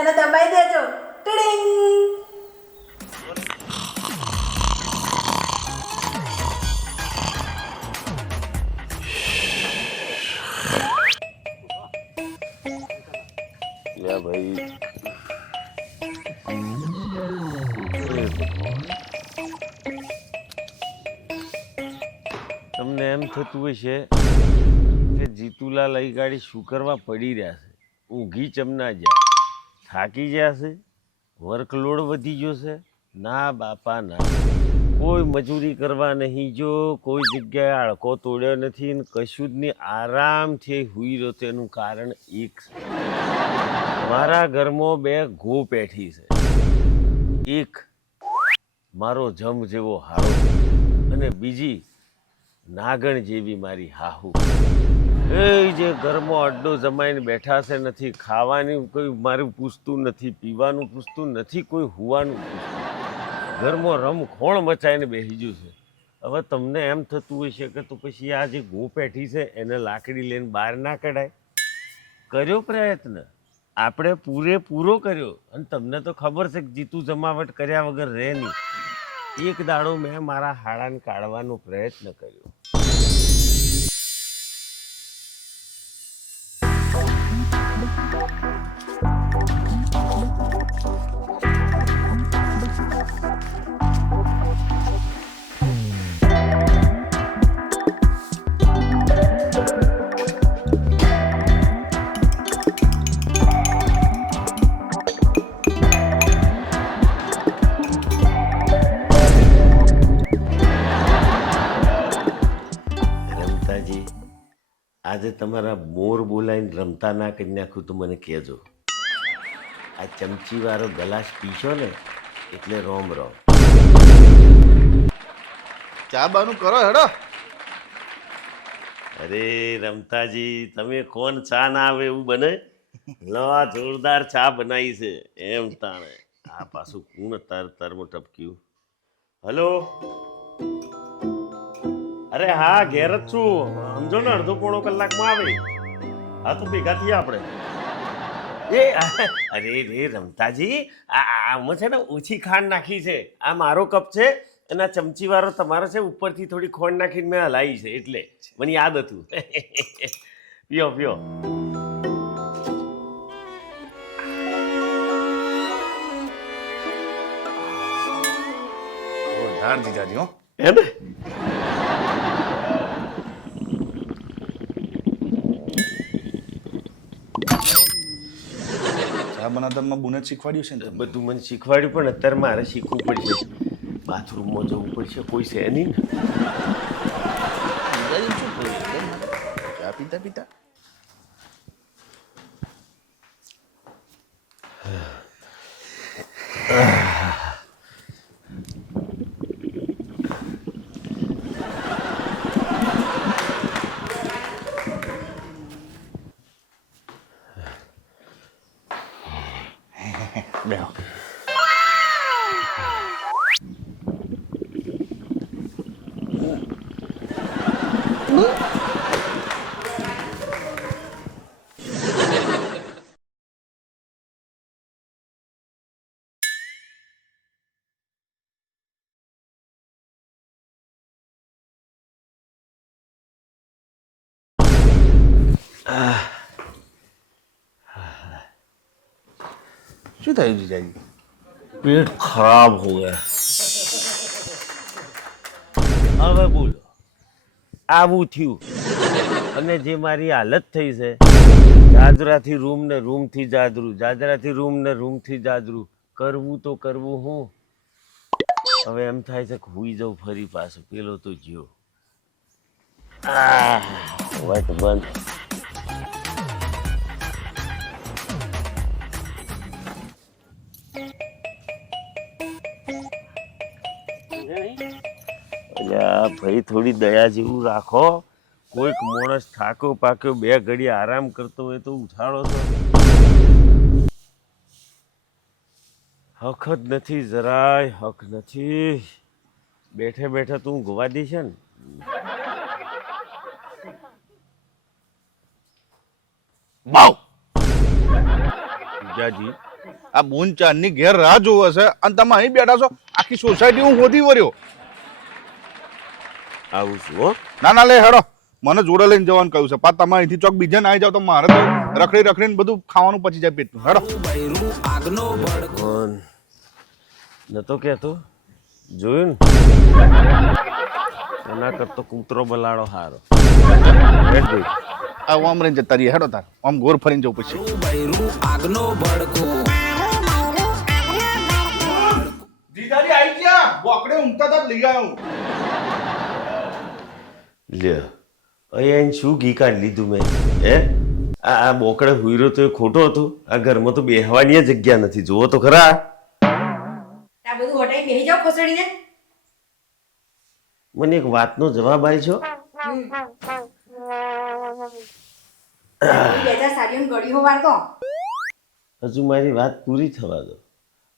એને દબાઈ દેજો. ટીડિંગ. યા ભાઈ તમને એમ થતું હશે કે જીતુલાલ લઈ ગાડી શું કરવા પડી રહ્યા છે, ઊંઘી ચમના જ્યાં થાકી ગયા છે, વર્કલોડ વધી ગયો છે. ના બાપા ના, કોઈ મજૂરી કરવા નહીં જો, કોઈ જગ્યાએ આળકો તોડ્યો નથી ને કશું જ નહીં, આરામથી હુઈ રહ્યો. તેનું કારણ એક છે, મારા ઘરમાં બે ગો પેઠી છે. એક મારો જમ જેવો હારો અને બીજી નાગણ જેવી મારી હાહુ. એ જે ઘરમાં અડ્ડો જમાઈને બેઠા છે, નથી ખાવાની કોઈ મારું પૂછતું નથી, પીવાનું પૂછતું નથી, કોઈ હુવાનું પૂછતું. ઘરમાં રમખોણ મચાઈને બેસી ગયું છે. હવે તમને એમ થતું હશે કે તો પછી આ જે ગો પેઠી છે એને લાકડી લઈને બહાર ના કઢાય. કર્યો પ્રયત્ન, આપણે પૂરેપૂરો કર્યો, અને તમને તો ખબર છે કે જીતું જમાવટ કર્યા વગર રહે નહીં. એક દાડો મેં મારા હાડાને કાઢવાનો પ્રયત્ન કર્યો. આજે તમારા મોર બોલાવીને રમતા ના કરી નાખું તો મને કહેજો. આ ચમચીવાળો ગ્લાસ પીશો ને એટલે રોમ રોમ. ચા બાનું કરો હેડો. અરે રમતાજી, તમે કોણ ચા ના આવે એવું બને? લો આ જોરદાર ચા બનાવી છે એમ તાણે. આ પાછું કોણ તરમો ટપક્યું? હલો, અરે હા, ઘેર જ છું. સમજો ને, અડધો પોણો કલાકમાં આવે. હા તો ભેગા થઈએ આપણે. એ અરે રે રમતાજી, આમાં છે ને ઓછી ખાંડ નાખી છે. આ મારો કપ છે અને આ ચમચી વાળો તમારો છે. ઉપરથી થોડી ખોંડ નાખીને મેં હલાવી છે, એટલે મને યાદ હતું. પીઓ પીઓ. યાર જીજાજી હો હે ને? ચા બનાવતામાં બુને જ શીખવાડ્યું છે ને તમે? બધું મને શીખવાડ્યું, પણ અત્યારે મારે શીખવું પડશે. બાથરૂમમાં જવું પડશે, કોઈ છે નહીં ને. જીજાજી શું કહ્યું? ચા પીતા પીતા બેહો. શું થયું જીજાજી? પેટ ખરાબ હો ગયા. હવે બોલો, આવું થયું અને જે મારી હાલત થઈ છે, જાજરાથી રૂમ ને રૂમથી જાજરું, જાજરાથી રૂમ ને રૂમથી જાજરું, કરવું તો કરવું હું? હવે એમ થાય છે કે હુઈ જાઉં ફરી પાછું. પેલો તો જ્યો વટ બંધ. ભાઈ થોડી દયા જેવું રાખો. કોઈક માણસ થાક્યો પાક્યો 2 ઘડી આરામ કરતો હોય તો ઉઠાડો તો. હક જ નથી, જરાય હક નથી. બેઠે બેઠે તું ગવા દી છે ને. બાવ જીજાજી, આ બોન ચાંદની ઘેર રાહ જોવે છે અને તમે અહીં બેઠા છો આખી સોસાયટી હું હોધી વર્યો. આવું છું હો. ના ના લે હેડો મને જોડે લઈને જવાનું કહ્યું છે પાછા તમે અહીંથી ચોક બીજા ના આવી જાવ તો મારે તો રખડીને બધું ખાવાનું પચી જાય પેટનું. હેડો નતો કહેતો જોયું ને એના કરતો કૂતરો બલાડો હારો. આ ઓમ રહીને જતા રહીએ હેડો તાર આમ ગોર ફરીને જવું પછી. જીજાજી આવી ગયા બોકડે ઊંઘતા તા લઈ આવ્યો. લ્યો અહીંયા શું ઘી કાઢી લીધું મેં હે? આ બોકડે હુઈરો તો એ ખોટો હતો. આ ઘરમાં તો બેહવાની જગ્યા નથી. જુઓ તો ખરા. આ બધું હટાઈ બેહી જાવ ખસડીને. મને એક વાતનો જવાબ આવી છો. બે હજાર સાડીઓની ઘડીઓ વાળતો. હજુ મારી વાત પૂરી થવા દો.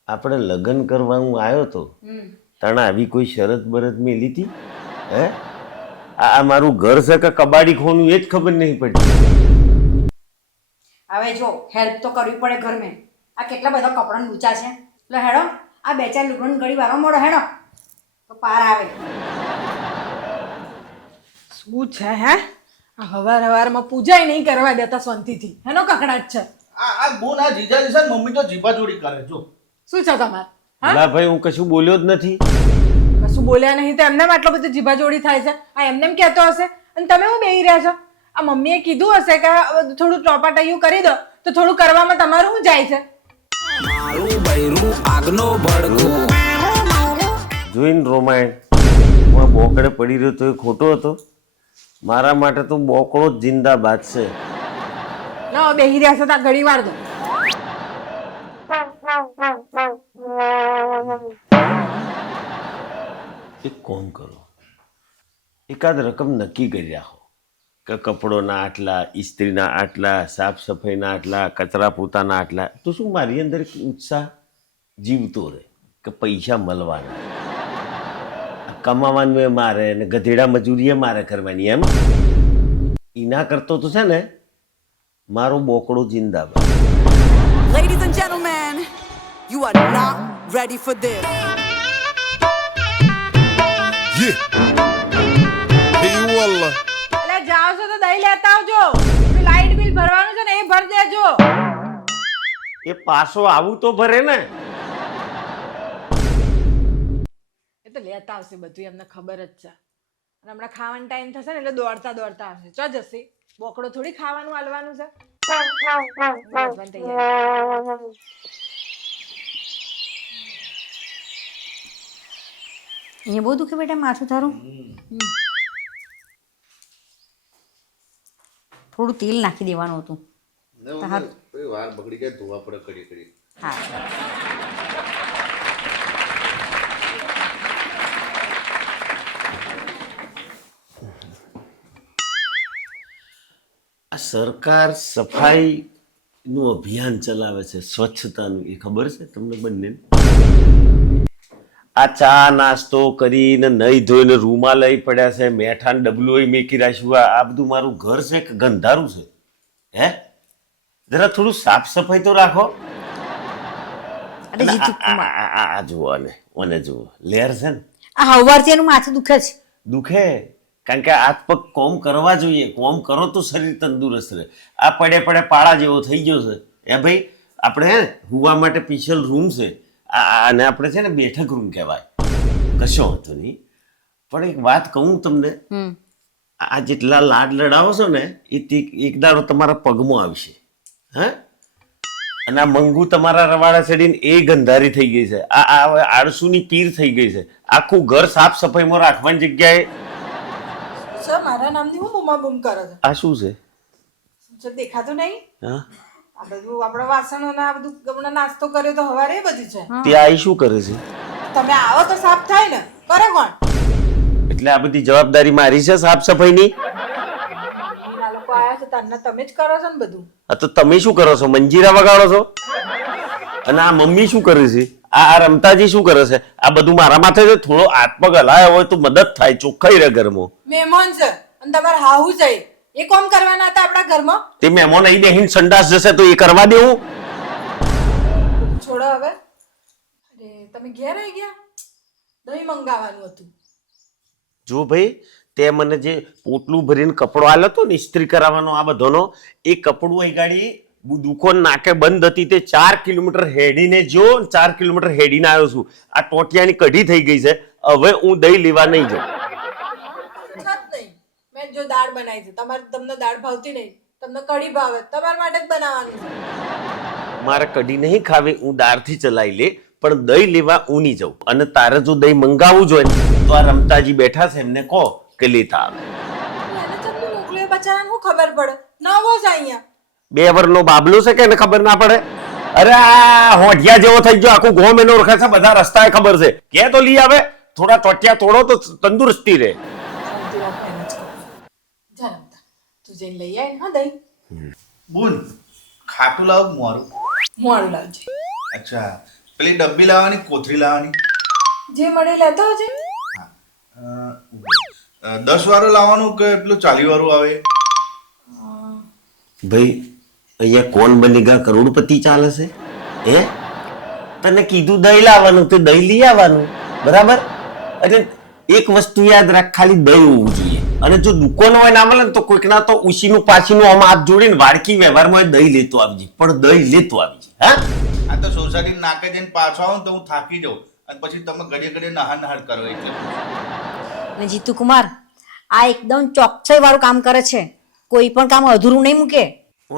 આપણે લગ્ન કરવા હું આવ્યો તો તાણે આવી કોઈ શરત બરત મેલી હતી હે? આ મારું ઘર છે કે કબાડી ખોનું એ જ ખબર નહીં પડી. હવે જો હેલ્પ તો કરવી પડે ઘરમાં. આ કેટલા બધા કપડાં ઊંચા છે. એટલે હેડો આ બે ચાર લુગડોની ઘડી વાળો મોડો હેડો તો પાર આવે. શું છે હે? આ હવારમાં પૂજાય નહીં કરવા દેતા શાંતિથી. હેનો કકડાટ છે. આ બોન આ જીજાજી છે મમ્મી તો જીભા જોડી કરે જો. શું છે તમારે? ના ભાઈ હું કશું બોલ્યો જ નથી. કશું બોલ્યા નહીં તો એમને આટલો બધો જીભાજોડી થાય છે. આ એમને એમ કહેતો હશે અને તમે હું બેહી રહ્યા છો? આ મમ્મીએ કીધું હશે કે થોડું ચોપાટાયું કરી દો તો થોડું કરવામાં તમારું શું જાય છે? જોઈને રોમાયણ હું આ બોકડે પડી રહ્યો તો એ ખોટો હતો. મારા માટે તો બોકડો જ જિંદાબાદ છે. ના બેહી રહ્યા છો તો આ ઘડી વાર દો. એક કોમ કરો, એકાદ રકમ નક્કી કરી રાખો કે કપડોના આટલા, ઇસ્ત્રીના આટલા, સાફ સફાઈના આટલા, કચરા પોતાના આટલા. તો શું મારી અંદર એક ઉત્સાહ જીવતો રહે કે પૈસા મળવાના. કમાવાનું એ મારે ને ગધેડા મજૂરીએ મારે કરવાની. એમ એના કરતો તો છે ને મારો બોકડો જિંદાબાદ. Ladies and gentlemen, you are not ready for this. એટલે જાઓ છો તો દહીં લેતા આવજો. લાઈટ બિલ ભરવાનું છે ને એ ભરી દેજો. એ પાછો આવું તો ભરે ને. એ તો લેતા આવશે બધું, એમને ખબર જ છે. અને હમણાં ખાવાનો ટાઈમ થશે ને એટલે દોડતા દોડતા આવશે. ચો જશે બોકડો થોડી ખાવાનું હાલવાનું છે. ભગવાન તૈયાર. અહીંયા બહુ દુખે બેટા માથું તારું. થોડું તેલ નાખી દેવાનું હતું. વાર બગડી ગયા ધોવા પડે કરી કરી. હા આ સરકાર સફાઈનું અભિયાન ચલાવે છે, સ્વચ્છતાનું. એ ખબર છે તમને બંને? આ ચા નાસ્તો કરીને નહીં ધોઈને રૂમાલ લઈ પડ્યા છે, મેઠાને ડબલું મેકી રાખ્યું. આ બધું મારું ઘર છે કે ગંધારું છે? હે, જરા થોડું સાફ સફાઈ તો રાખો. આ જુઓ ને ઓને જુઓ, લેર છે ને આ હવારથી એનું માથું દુખે છે. દુખે કારણ કે હાથ પગ કોમ કરવા જોઈએ. કોમ કરો તો શરીર તંદુરસ્ત રહે. આ પડે પડે પાળા જેવો થઈ ગયો છે. એ ભાઈ આપણે હે હુવા માટે સ્પેશિયલ રૂમ છે. આને આપણે છે ને બેઠક રૂમ કહેવાય. કશો હતો નહીં. પણ એક વાત કહું તમને, આ જેટલા લાડ લડાવો છો ને એ એક દાડો તમારા પગમાં આવશે. હા, અને આ મંગુ તમારા રવાડા ચડીને એ ગંધારી થઈ ગઈ છે. આ આળસુની પીર થઈ ગઈ છે. આખું ઘર સાફ સફાઈમાં રાખવાની જગ્યાએ સર મારા નામની હું બૂમા બૂમ કરે છે? આ શું છે? દેખાતું નહીં? હા, આ બધું આપણા વાસણો ને આ બધું હમણાં નાસ્તો કર્યો તો હવારે એ બધું છે. તે આ શું કરે છે? તમે આવો તો સાફ થાય ને. કરે કોણ? એટલે આ બધી જવાબદારી મારી છે સાફ સફાઈની. આ લોકો આયા છે તમને તમે જ કરો છો ને બધું. હા, તો તમે શું કરો છો? મંજીરા વગાડો છો? અને આ મમ્મી શું કરે છે? આ રમતાજી શું કરે છે? આ બધું મારા માથે છે. થોડો હાથ પગ હલાયો હોય તો મદદ થાય, ચોખ્ખાઈ રહે ઘરમાં. મહેમાન છે અને તમારે હાહુ છે એ કોમ કરવાના હતા આપણા ઘરમાં. તે મહેમાન અહીં બેહીને સંડાસ જશે તો એ કરવા દેવું? છોડો હવે. અરે તમે ઘેર આવી ગયા? દહીં મંગાવવાનું હતું. જો ભાઈ તે મને જે પોટલું ભરીને કપડો આલ્યો હતો ને ઇસ્ત્રી કરાવવાનો આ બધોનો, એ કપડું અહીં ગાડી દુકાન નાકે બંધ હતી તે 4 કિલોમીટર હેડીને જો 4 કિલોમીટર હેડીને આવ્યો છું. આ ટોટિયાની કઢી થઈ ગઈ છે. હવે હું દહીં લેવા નહીં જાઉં. જ નહીં. મેં જો દાળ બનાવી છે, તમને દાળ ભાવતી નહીં, તમને કઢી ભાવે, તમારા માટે જ બનાવવાનું છે. મારે કઢી નહીં ખાવી, હું દાળથી ચલાવી લે, પણ દહીં લેવા હું નહીં જાઉં. અને તારે જો દહીં મંગાવવું જોઈએ ને તો આ રમતાજી બેઠા છે એમને કહો કે લેતા આવે. એને તમને મોકલ્યો બચારાને શું ખબર પડે? નવો છે અહીંયા. 2 વર્ષનો બાબલો છે કે એને ખબર ના પડે? અરે આ હોઠિયા જેવો થઈ ગયો, આખું ગોમ એનો ઓળખે છે, બધા રસ્તાએ ખબર છે. કે તો લઈ આવે, થોડા ટોટિયા તોડો તો તંદુરસ્તી રહે. શાંતિ રાખો, એને જ કહું. જા રમતા, તું જઈને લઈ આય. હા દહીં બુન ખાટું લાવ મોરું. મોડું લાવજે. અચ્છા, પેલી ડબ્બી લાવવાની, કોથળી લાવવાની. જે મળે લેતો આવજે. 10 વાળું લાવવાનું કે પેલું 40 વાળું આવે? ભાઈ અહીંયા કોણ બનેગા કરોડપતિ ચાલે છે? હે, તને કીધું દહીં લાવવાનું તો દહીં લઈ આવવાનું, બરાબર? એટલે એક વસ્તુ યાદ રાખ, ખાલી દહીં હોવું જોઈએ. અને જો દુકાન હોય ના મળે ને તો કોઈકના તો ઉશીનું પાછીનું આમ હાથ જોડીને વાડકી વ્યવહારમાં દહીં લેતો આવજે, પણ દહીં લેતો આવજે. હા, આ તો સોસાયટી નાકે જઈને પાછો આવું તો હું થાકી જાઉં અને પછી તમે ઘડીએ ઘડીએ નહાડ કરો એટલે. અને જીતુ કુમાર આ એકદમ ચોકસાઈ વાળું કામ કરે છે, કોઈ પણ કામ અધૂરું નહીં મૂકે.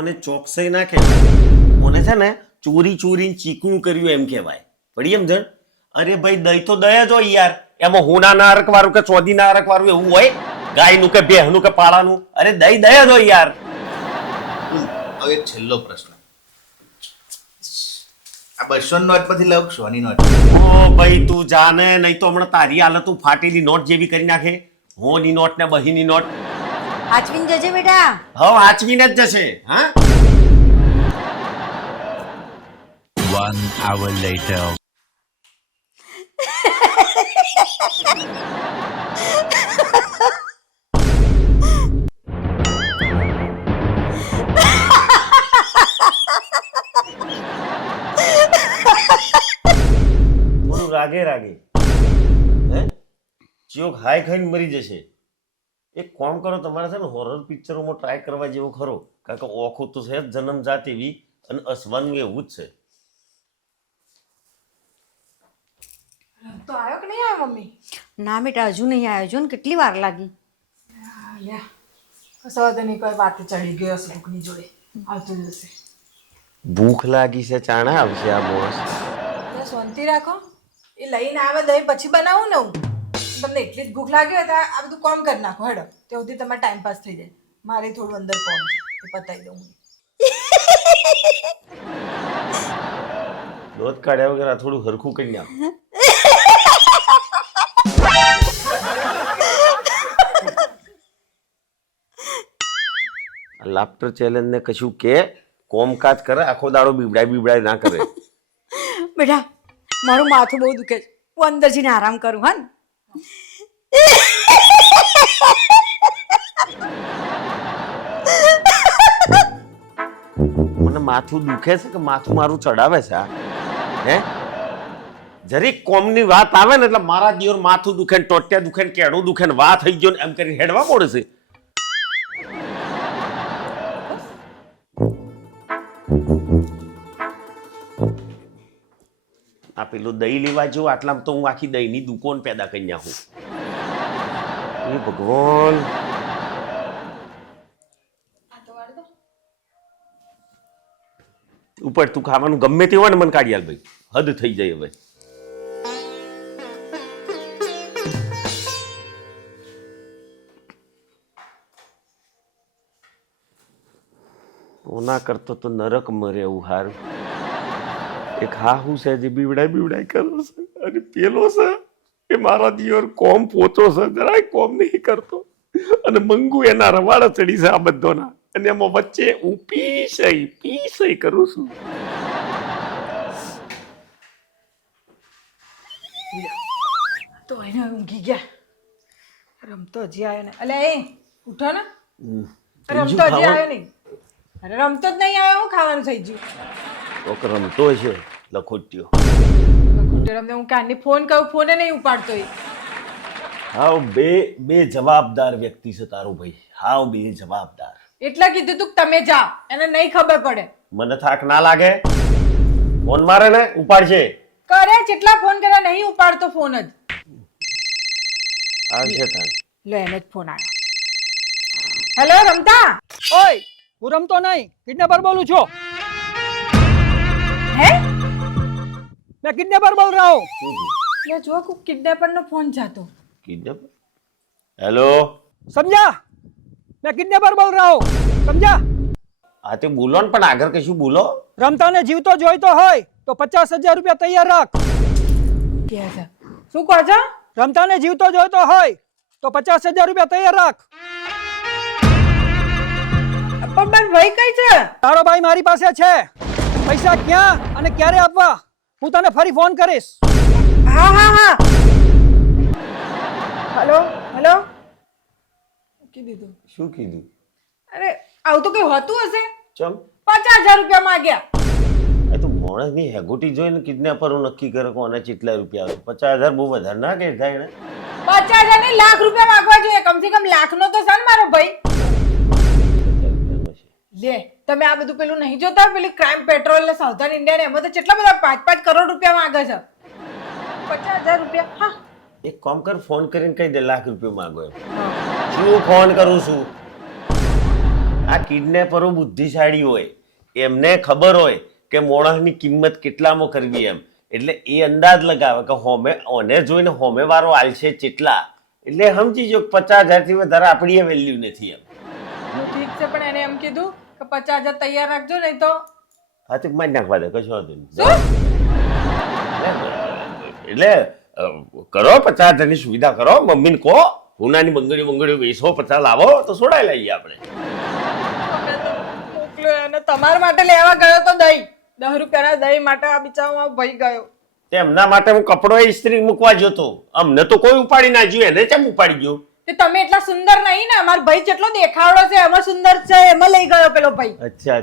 ઓને ચોકસાઈ ના કહેવાય, ઓને છે ને ચોરી ચોરીને ચીકણું કર્યું એમ કહેવાય. પડી એમ જણ? અરે ભાઈ દહીં તો દહીં જ હોય યાર, એમાં હોના ના અરક વાળું કે ચોદી ના અરક વાળું એવું હોય? ગાયનું કે ભેહનું કે પાળાનું? અરે દહીં દહીં જ હોય યાર. હવે એક છેલ્લો પ્રશ્ન, આ 200 નોટ પછી લઉં 100 ની નોટ? ઓ ભાઈ તું જાને, નહીં તો હમણાં તારી હાલત તું ફાટેલી નોટ જેવી કરી નાખે. હોની નોટ ને બહીની નોટ. આચવીને જજે બેટા. હવે વાંચવીને જ જશે. હા, 1 hour later. થોડું રાગે રાગે હે, ચિયોક હાઈ ખાઈને મરી જશે. એક કામ કરો, તમારે છે ને હોરર પિક્ચરોમાં ટ્રાય કરવા જેવો ખરો, કારણ કે ઓખું તો છે જ જન્મ જાત એવી અને અસવાનું એવું જ છે. તો આવ્યો કે નહીં આવ્યો મમ્મી? ના બેટા હજુ નહીં આવ્યો, જો ને કેટલી વાર લાગી. લ્યા કશો વાંધો નહીં, કોઈ વાત ચડી ગયો હશે ભૂખની જોડે, આવતું જશે. ભૂખ લાગી છે, ચાણા આવશે આ બોસ. એટલે શાંતિ રાખો, એ લઈને આવે દહીં પછી બનાવું ને હું. તમને એટલી જ ભૂખ લાગી હોય તો આ બધું કામ કરી નાખો. હેડો, ત્યાં સુધી તમારે ટાઈમ પાસ થઈ જાય. મારે થોડું અંદર કામ છે, એ પતાવી દઉં. દોધ કાઢ્યા વગર આ થોડું હરખું કરી નાખ. લાફ્ટર ચેલેન્જ ને કશું કે કોમકાજ કરે, આખો દાડો બીબડાય ના કરે. બેટા મારું માથું બહુ દુખે છે, હું અંદર જઈને આરામ કરું. હા ને? મને માથું દુખે છે કે માથું મારું ચડાવે છે આ? હે, જરીક કોમની વાત આવે ને એટલે મારા દિયોર માથું દુખે ને ટોટિયા દુખે ને કેડું દુખે ને વાત થઈ ગયો ને એમ કરી હેડવા પડે છે. આ પેલું દહીં લેવા જો, આટલામાં તો હું આખી દહીંની દુકાન પેદા કરી નાખું. એ ભગવાન, ઉપર તું ખાવાનું ગમે તે હોય ને મને કાઢી આલ ભાઈ, હદ થઈ જાય હવે. ઓના કરતો તો નરક મરે એવું હારું. એક હાહુ છે જે બીવડાય કરો છે, અને પેલો છે એ મારા દિયોર કોમ પોચો છે, જરાય કોમ નહીં કરતો, અને મંગુ એના રવાડા ચડી છે આ બધોના, અને એમાં વચ્ચે હું પીસઈ કરું છું. તો એને ઊંઘી ગયા. રમતો હજી આવ્યો ને? અલ્યા એ ઉઠો ને, રમતો હજી આવ્યો નહીં. અરે રમતો જ નહીં આવ્યો, હું ખાવાનું થઈ ગયું. કોક રમતો છે, લખોટ્યો. ખોટી રમને હું કાનની ફોન કહું, ફોને નહીં ઉપાડતો એ. હાવ બે જવાબદાર વ્યક્તિ છે તારો ભાઈ, હાવ બે જવાબદાર. એટલે કીધું તું કે તમે જાઓ, એને નહીં ખબર પડે. મને થાક ના લાગે? ફોન મારે ને ઉપાડશે. કરે જેટલા ફોન કર્યા નહીં ઉપાડતો ફોન જ. આવશે તાન. લે એને જ ફોન આવ્યો. હેલો રમતા. ઓય હું રમતો નહીં, કિડનેપર બોલું છું. હે मैं किडनैपर बोल रहा हूँ. લે જો કોક કિડનેપર નો ફોન જાતો. કિડનેપ. હેલો. समझा? मैं किडनैपर बोल रहा हूँ. समझा? હા તે બોલો ને, પણ આગળ કશું બોલો. રમતાને જીવતો જોઈતો હોય તો 50,000 રૂપિયા તૈયાર રાખ. કે છે શું કહો છો? રમતાને જીવતો જોઈતો હોય તો 50,000 રૂપિયા તૈયાર રાખ. પણ માર ભાઈ કઈ છે? તારો ભાઈ મારી પાસે છે. પૈસા ક્યાં અને ક્યારે આપવા હું તને ફરી ફોન કરીશ. હા હા હા. Hello hello. મૂકી દીધું. શું કીધું? અરે આવું તો કઈ હોતું હશે? ચમ 50,000 રૂપિયા માંગ્યા. એ તો માણસની હેગોટી જોઈને કિડનેપરો નક્કી કરે કોને કેટલા રૂપિયા આવે. 50,000 બહુ વધારે ના કે થાય ને? 50,000 ને લાખ રૂપિયા માંગવા જોઈએ. કમસે કમ લાખ નો તો છે ને મારો ભાઈ. લે તમે આ બધું પેલું નહીં જોતા? પેલી ક્રાઇમ પેટ્રોલ ને સાવધાન ઇન્ડિયા ને એમાં તો કેટલા બધા 5-5 કરોડ રૂપિયા માંગે છે. 50,000 રૂપિયા. હા એક કામ કર, ફોન કરીને કહી દે લાખ રૂપિયા માંગો એમ. શું ફોન કરું છું? આ કિડનેપરો બુદ્ધિશાળી હોય, એમને ખબર હોય કે માણસની કિંમત કેટલામાં કરવી એમ. એટલે એ અંદાજ લગાવે કે હોમે ઓને જોઈને હોમે વાળો આલશે કેટલા, એટલે સમજી જો 50,000 થી વધારે આપણી વેલ્યુ નથી એમ. ઠીક છે, પણ એને એમ કીધું કે 50,000 તૈયાર રાખજો, નહીં તો હા તો મારી નાખવા દે, કશું વાંધો નહીં. શું? એટલે કરો 50,000 ની સુવિધા કરો. મમ્મીને કહો હુનાની બંગડીઓ વેચો, 50 લાવો તો છોડાઈ લઈએ આપણે. મોકલ્યો એને તમારા માટે લેવા ગયો તો દહીં 10 રૂપિયાના દહીં માટે આ બિચારો મારો ભાઈ ગયો. તેમના માટે હું કપડો ઇસ્ત્રી મૂકવા જતો, અમને તો કોઈ ઉપાડી ના જ્યું, એને કેમ ઉપાડી ગયો? તે તમે એટલા સુંદર નહીં ને, અમારો ભાઈ જેટલો દેખાવડો છે એમાં સુંદર છે, એમાં લઈ ગયો પેલો ભાઈ. અચ્છા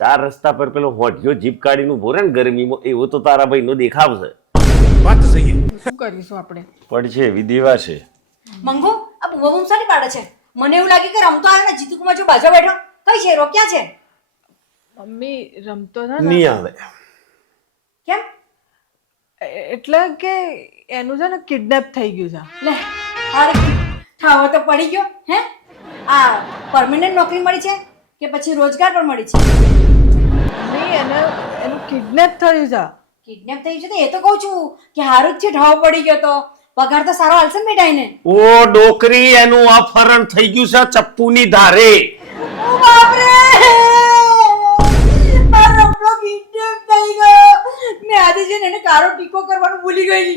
ચાર રસ્તા પર પેલો હોઠિયો જીપ કાઢીને ઉભો રહે ને ગરમીમાં, એવો તો તારા ભાઈ નો દેખાવ છે. શું કરીશું આપણે? પડશે વિદેવા છે. મંગુ આ બૂમા બૂમ સારી પાડે છે. મને એવું લાગે કે રમતો આવ્યો ને જીતુકુમાર જો બાજુ બેઠો. કઈ છે રોક્યા છે? મમ્મી રમતો ને નહીં આવે. કેમ? એટલે કે એનું છે ને કિડનેપ થઈ ગયું છે. લે અરે ઠાવો તો પડી ગયો. હે આ પરમેનન્ટ નોકરી મળી છે કે પછી રોજગાર પણ મળી છે? મમ્મી એનું કિડનેપ થયું છે. કિડનેપ થઈ છે તો એ તો કહું છું કે હારું જ છે, ઠાવો પડી ગયો તો પગાર તો સારો હાલશે ને મીઠાઈને. ઓ ડોકરી, એનું અપહરણ થઈ ગયું છે ચપ્પુની ધારે. ઓ બાપ રે, મારો રમતો કિડનેપ થઈ ગયો. મેં આજે છે ને એને કારો ટીકો કરવાનું ભૂલી ગઈ,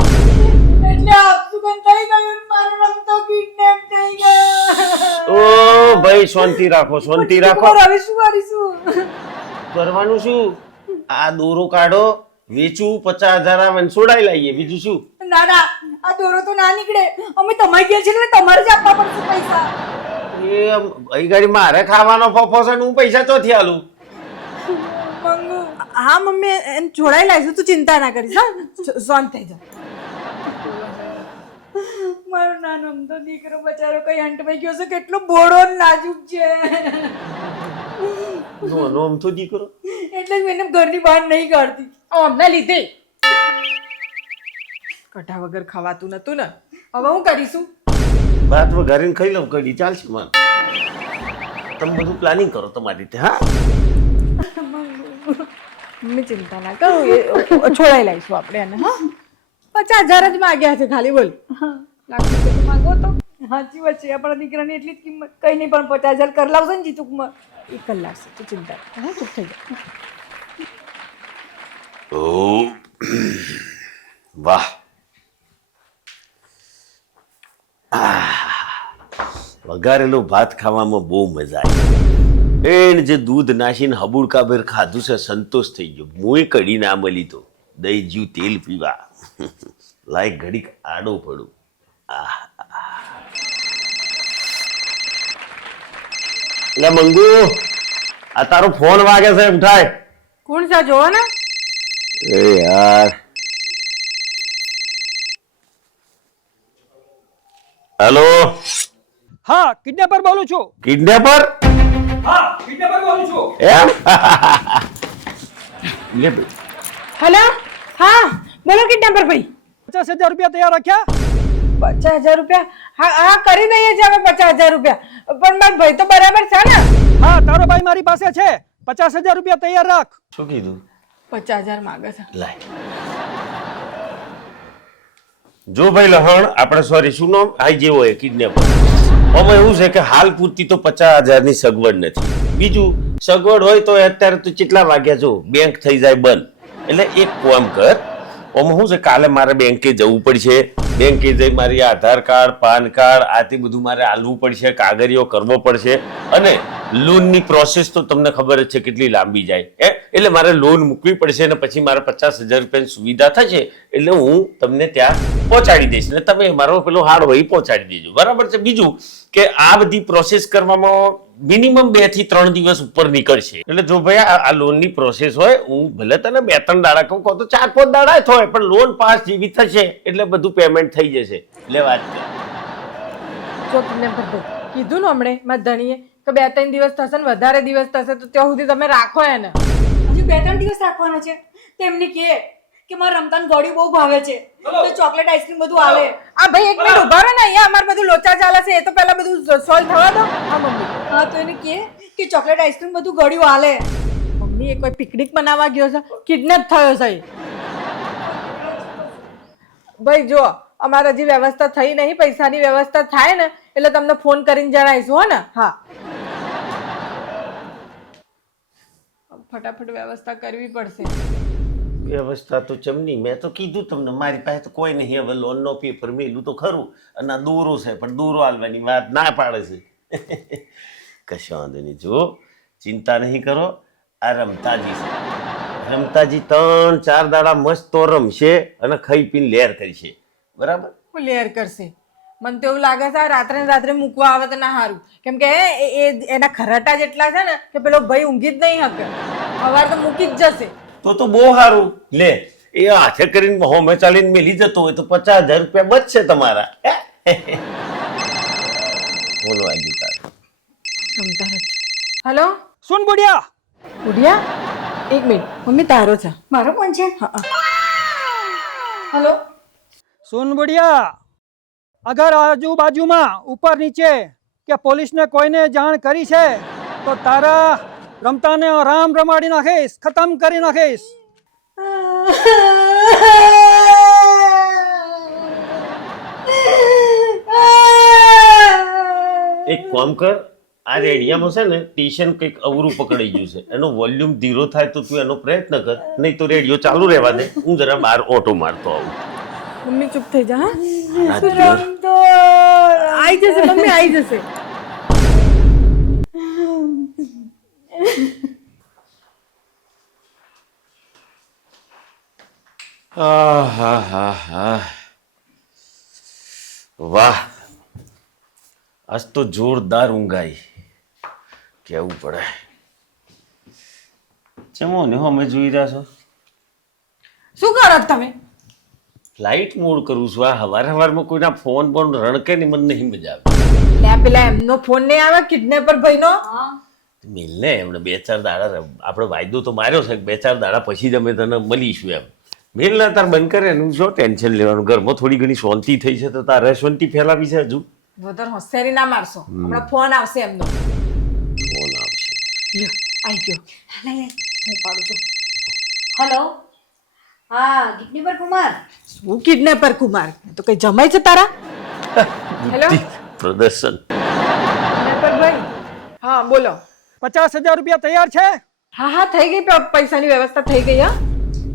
એટલે આપસુકન થઈ ગયું. મારો રમતો કિડનેપ થઈ ગયો. ઓ ભાઈ શાંતિ રાખો, શાંતિ રાખો. હવે શું કરીશું? કરવાનું શું? આ દોરો કાઢો, વેચું, 50,000 આવે ને છોડાઈ લઈએ, બીજું શું? ના ના, આ દોરો તો ના નીકળે. અમે તમારી ગયા છે એટલે તમારે જ આપવા પડશે પૈસા. એ અહીં ગાડી મારે ખાવાનો ફફો છે ને હું પૈસા ચોથી આલું? મંગુ હા મમ્મી એને જોડાઈ લાવીશું, તું ચિંતા ના કરીશ. હા શાંત થઈ જા. મારો નાનો અમથો દીકરો બચારો કઈ હંટમાં ગયો છે, કેટલો બોળો ને નાજુક છે. નો અમથો દીકરો એટલે જ એને ઘરની બહાર નહીં કાઢતી. અમને લીધે કઢા વગર ખવાતું નતું ને. હવે હું કરીશું? ભાત વઘારીને ખાઈ લઉં, કઢી ચાલશે મને. તમે બધું પ્લાનિંગ કરો તમારી રીતે. હા મમ્મી ચિંતા ના કરો, છોડાઈ લાવીશું આપણે એને. હા 50,000 જ માંગ્યા છે ખાલી, બોલ. લાખ રૂપિયા તો માંગો તો. સાચી વાત છે, આપણા દીકરાની એટલી જ કિંમત કઈ નહીં, પણ 50,000 કર લાવશે ને જીતુકુમાર. એક કલાક છે, તું ચિંતા ના કર. હા ચૂપ થઈ જા. ઓ વાહ, વઘારેલો ભાત ખાવામાં બહુ મજા આવી. એને જે દૂધ નાખીને હબુડકાભેર ખાધું છે, સંતોષ થઈ ગયો. મોય કઢી ના મળી તો દહીં જ્યું તેલ પીવા લાયક ઘડીક આડો પડું. એટલે મંગુ, આ તારો ફોન વાગે છે, ઉઠાય. કોણ છે જોવો ને? એ યાર, હેલો, હા કિડનેપર બોલું છું. કિડનેપર? હા કિડનેપર બોલું છું. એમ? લે ભાઈ. હેલો, હા બોલો કિડનેપર ભાઈ. 50,000 રૂપિયા તૈયાર રાખ્યા? 50,000 રૂપિયા? હા હા કરી દઈએ છીએ અમે 50,000 રૂપિયા. પણ મારો ભાઈ તો બરાબર છે ને? હા તારો ભાઈ મારી પાસે છે. 50,000 રૂપિયા તૈયાર રાખ. શું કીધું? 50,000 માંગે છે. લાય. જો ભાઈ લહણ, આપણે સોરી શું નામ આઈ જેવો હોય કિડનેપર. આમાં એવું છે કે હાલ પૂરતી તો 50,000 ની સગવડ નથી. બીજું સગવડ હોય તો અત્યારે તો કેટલા વાગ્યા જો બેંક થઈ જાય બંધ. એટલે એક કામ કર, આમાં શું છે કાલે મારે બેંકે જવું પડશે. બેંકે જઈ મારી આધાર કાર્ડ, પાન કાર્ડ આથી બધું મારે આલવું પડશે, કાગળિયો કરવો પડશે. અને લોનની પ્રોસેસ તો તમને ખબર જ છે કેટલી લાંબી જાય. એટલે મારે લોન મૂકવી પડશે અને પછી મારે 50,000 રૂપિયાની સુવિધા થશે એટલે હું તમને ત્યાં પહોંચાડી દઈશ ને તમે મારો પેલો હાડ હોય પહોંચાડી દેજો. બરાબર છે? બીજું કે આ બધી પ્રોસેસ કરવામાં મિનિમમ 2 થી 3 દિવસ ઉપર નીકળશે. એટલે જો ભાઈ આ લોનની પ્રોસેસ હોય, હું ભલે તને 2-3 દાડા કહું તો 4-5 દાડા થાય, પણ લોન પાસ જેવી થશે એટલે બધું પેમેન્ટ થઈ જશે. એટલે વાત કર. જો કિડનેપર ભાઈ કીધું ને હમણે મારા ધણીએ કે 2-3 દિવસ થશે ને વધારે દિવસ થશે તો ત્યાં સુધી તમે રાખો એને. હજુ 2-3 દિવસ રાખવાનો છે. તેમને કે મારે રમતાન ગોળી બહુ ભાવે છે તો ચોકલેટ આઈસ્ક્રીમ બધું આવે. આ ભાઈ એક મિનિટ ઉભા રહો ને, અહીંયા અમારે બધું લોચા ચાલે છે એ તો પહેલા બધું સોલ્વ થવા દો. હા મમ્મી. હા તો એને કે ચોકલેટ આઈસ્ક્રીમ બધું ગળ્યું હાલે. મમ્મી એ કોઈ પિકનિક મનાવવા ગયો છે, કિડનેપ થયો છે. ભાઈ જો અમારે હજી વ્યવસ્થા થઈ નહીં, પૈસાની વ્યવસ્થા થાય ને એટલે તમને ફોન કરીને જણાવીશું. હો ને? હા ફટાફટ વ્યવસ્થા કરવી પડશે. વ્યવસ્થા તો ચમની, મેં તો કીધું તમને મારી પાસે તો કોઈ નહીં. હવે લોનનો પેપર મેલું તો ખરું અને આ દોરો છે પણ દોરો હાલવાની વાત ના પાડે છે. કશો વાંધો નહીં, જો ચિંતા નહીં કરો. આ રમતાજી છે, રમતાજી 3-4 દાડા મસ્ત તો રમશે અને ખાઈ પીને લેર કરશે. બરાબર? હું લેર કરશે? મને તો એવું લાગે છે રાત્રે ને રાત્રે મૂકવા આવે તો ના સારું, કેમ કે એના ખરાટા જેટલા છે ને કે પેલો ભાઈ ઊંઘી જ નહીં શકે, સવાર તો મૂકી જ જશે. તો બહુ સારું. લે એ હાથે કરીને હોમે ચાલીને મેલી જતો હોય તો 50,000 રૂપિયા બચશે તમારા. બોલો આવી હેલો સુન બુડિયા. ઉડિયા એક મિનિટ મમ્મી તારો છે. મારો ફોન છે. હેલો સુન બુડિયા, અગર આજુબાજુમાં ઉપર નીચે કે પોલીસને કોઈને જાણ કરી છે તો તારા રમતાને રામ રમાડી નાખીશ, ખતમ કરી નાખીશ. એક કામ કર, આ રેડિયામાં છે ને સ્ટેશન કંઈક અવરું પકડાઈ ગયું છે, એનો વોલ્યુમ ધીરો થાય તો તું એનો પ્રયત્ન કર, નહીં તો રેડિયો ચાલુ રહેવા દે. હું જરા બહાર ઓટો મારતો આવું. મમ્મી ચૂપ થઈ જા. રમતો આવી જશે મમ્મી, આવી જશે. વાહ, આજ તો જોરદાર ઊંઘ આવી, કેવું પડે. ચમો ને અમે જોઈ રહ્યા છો? શું કરો છો તમે? ફ્લાઇટ મોડ કરું છું. આ હવારમાં કોઈના ફોન બોન રણકે ને મને નહીં મજા આવે. લે પેલા એમનો ફોન નહીં આવે કિડનેપર ભાઈનો? મિલને એમને 2-4 દાડા આપણે વાયદો તો માર્યો છે કે 2-4 દાડા પછી જ અમે તને મળીશું એમ. મિલ ના તાર બંધ કરે એનું શું ટેન્શન લેવાનું. ઘરમાં થોડી ઘણી શાંતિ થઈ છે તો તારે શાંતિ ફેલાવી છે હજુ. વધારે હોશિયારી ના મારશો, હમણાં ફોન આવશે એમનો. ફોન આવશે. લ્યો આવી ગયો. હું પાડું છું. હેલો, હા કિડનેપર કુમાર. શું કિડનેપર કુમાર? તો કઈ જમાય છે તારા? હેલો પ્રદર્શન. કિડનેપર ભાઈ હા બોલો. 50,000 રૂપિયા તૈયાર છે? હા હા થઈ ગઈ, પૈસાની વ્યવસ્થા થઈ ગઈ. હા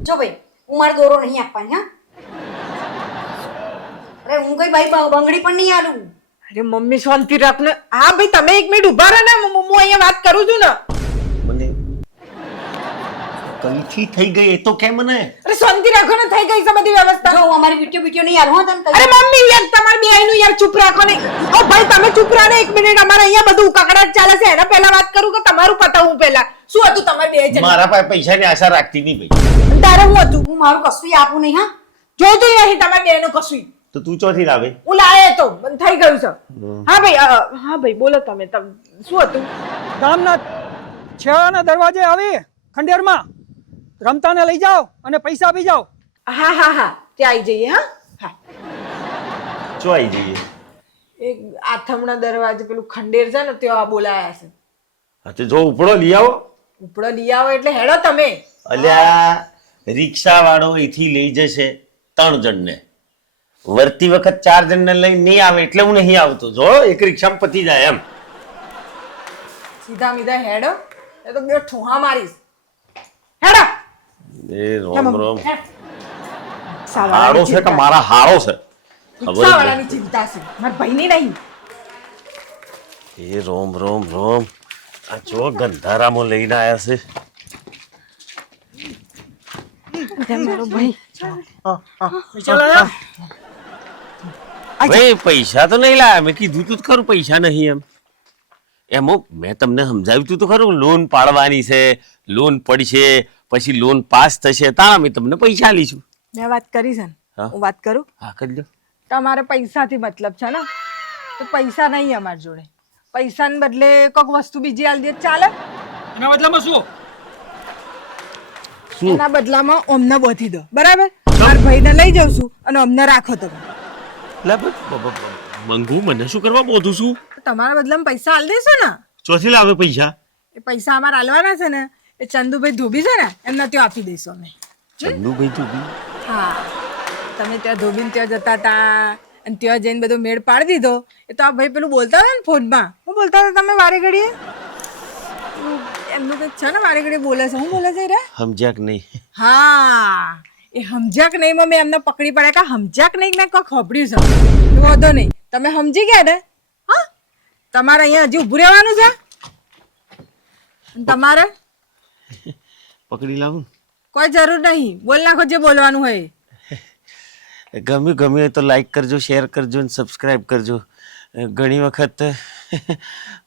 જો ભાઈ હું મારો દોરો નહીં આપવાની. હા અરે હું કઈ ભાઈ બંગડી પણ નહીં આલું. અરે મમ્મી શાંતિ રાખ ને. હા ભાઈ તમે એક મિનિટ ઉભા રહો ને, હું અહીંયા વાત કરું છું ને. મને કઈથી થઈ ગઈ એ તો કે મને. અરે શાંતિ રાખો ને, થઈ ગઈ છે બધી વ્યવસ્થા. જો હું અમારી વિડીયો નહીં આલું. હા તને અરે મમ્મી યાર તમારે બેયનું યાર ચૂપ રાખો ને. ઓ ભાઈ તમે ચૂપ રહો ને એક મિનિટ, અમારે અહીંયા બધું કકડાટ ચાલે છે, એના પહેલા વાત કરું કે તમારું પતાવું પહેલા. શું હતું તમે બે જણ મારા પાસે પૈસાની આશા રાખતી નહીં ભાઈ. અને તારે હું હતું હું મારું કશું આપું નહીં હા. જોતું નહીં તમે બે નું કશું તો તું ચોથી લાવે? હું લાવે તો બંધ થઈ ગયું છે. હા ભાઈ બોલો તમે શું હતું? ગામના છેવાના દરવાજે આવી ખંડેરમાં રમતાને લઈ જાઓ અને પૈસા આપી જાઓ. હા ત્યાં આવી જઈએ. હા ચો આવી જઈએ? એક આથમણા દરવાજે પેલું ખંડેર છે ને ત્યાં બોલાયા છે. હા તો જો ઉપડો લઈ આવો. ઉપડો લઈ આવો એટલે હેડો તમે. અલ્યા રિક્ષા વાળો અહીંથી લઈ જશે 3 જણને. વર્તી વખત 4 જણને લઈને નહીં આવે એટલે હું નહીં આવતો. જો એક રિક્ષામાં પતી જાય એમ. સીધા મીધા હેડો એ તો બે ઠોહા મારીશ. હેડો. એ રોમ રોમ. સાવાળાની હારો છે કે મારા હારો છે? ખબર જ રિક્ષાવાળાની ચિંતા છે મારા ભાઈની નહીં. નહીં. એ રોમ રોમ રોમ. આ જો ગંધારામાં લઈને આયા છે. પૈસા લાયા? ભાઈ પૈસા તો નહીં લાયા. મેં કીધું તું ખરું પૈસા નહીં એમ મેં તમને સમજાવ્યું તું તો ખરું. લોન પાડવાની છે, લોન પડશે, પછી લોન પાસ થશે તા અમે તમને પૈસા લઈશું. મેં વાત કરી છે ને હા. હું વાત કરું. હા કરી લો. તમારે પૈસાથી મતલબ છે ને તો પૈસા નહીં અમારી જોડે. પૈસાને બદલે કોઈક વસ્તુ બીજી આલી દે ચાલે. એના બદલામાં શું? એના બદલામાં અમને બોધી દો બરાબર. મારા ભાઈને લઈ જાઉં છું અને અમને રાખો તમે. મંગુ મને શું કરવા બોધું છું? તમારા બદલામાં પૈસા આલી દેશો ને. ચોથી લાવે પૈસા? એ પૈસા અમારે આલવાના છે ને એ ચંદુભાઈ ધોબી છે ને એમને ત્યાં આપી દઈશું અમે. ચંદુભાઈ તું બી? હા તમે ત્યાં ધોબીને ત્યાં જતા હતા અને ત્યાં જઈને બધો મેળ પાડી દીધો. એ તો આ ભાઈ પેલું બોલતા હતા ને ફોનમાં. હું બોલતા હતા તમે વારે ઘડીએ એમનું કંઈક છે ને વારે ઘડીએ બોલે છે. હું બોલે છે રે? સમજ્યા કે નહીં? હા એ સમજ્યા કે નહીં માં મેં એમને પકડી પડ્યા કે સમજ્યા કે નહીં મેં કોઈ ખબર્યું છે. તો વાંધો નહીં તમે સમજી ગયા ને. હા તમારે અહીંયા હજી ઊભું રહેવાનું છે. અને તમારે પકડી લાવું? કોઈ જરૂર નહીં. બોલ નાખો જે બોલવાનું હોય. ગમે તો લાઈક કરજો, શેર કરજો અને સબસ્ક્રાઇબ કરજો. ઘણી વખત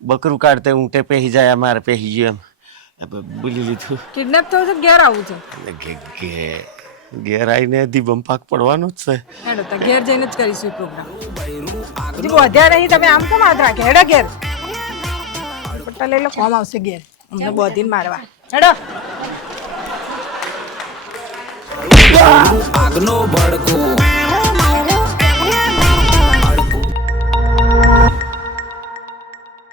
બકરું કાઢતે ઊંટે પહેરી જાય મારે પહેરી ગયું એમ બોલી લીધું. કિડનેપ થયું છે ઘેર આવું છે. ઘેર આવીને દીબમ પાક પડવાનો જ છે. હેડો તો ઘેર જઈને જ કરીશું પ્રોગ્રામ. હજી વધ્યા નહીં તમે આમ કેમ હાથ રાખે. હેડો ઘેર પટ્ટા લઈ લો કોમ આવશે ઘેર અમને બોધીને મારવા. હેડો. આગનો ભડકો